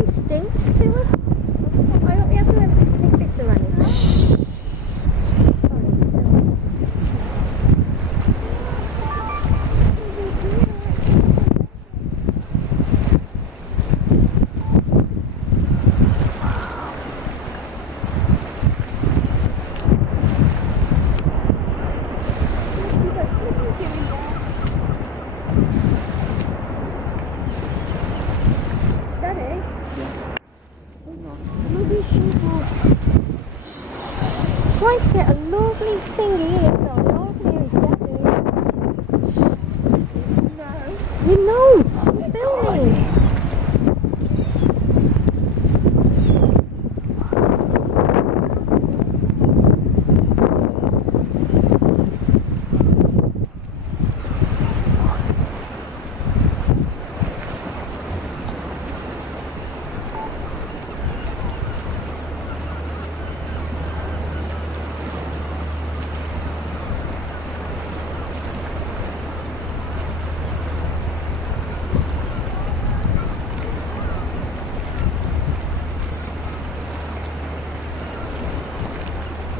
He stinks to us. I hope you have to have a sniff it around his Sorry. Trying to get a lovely thingy here, but all here is Daddy. No. You know, you're filming.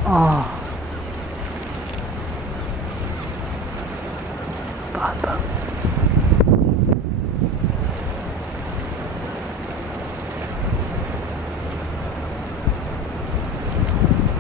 Oh.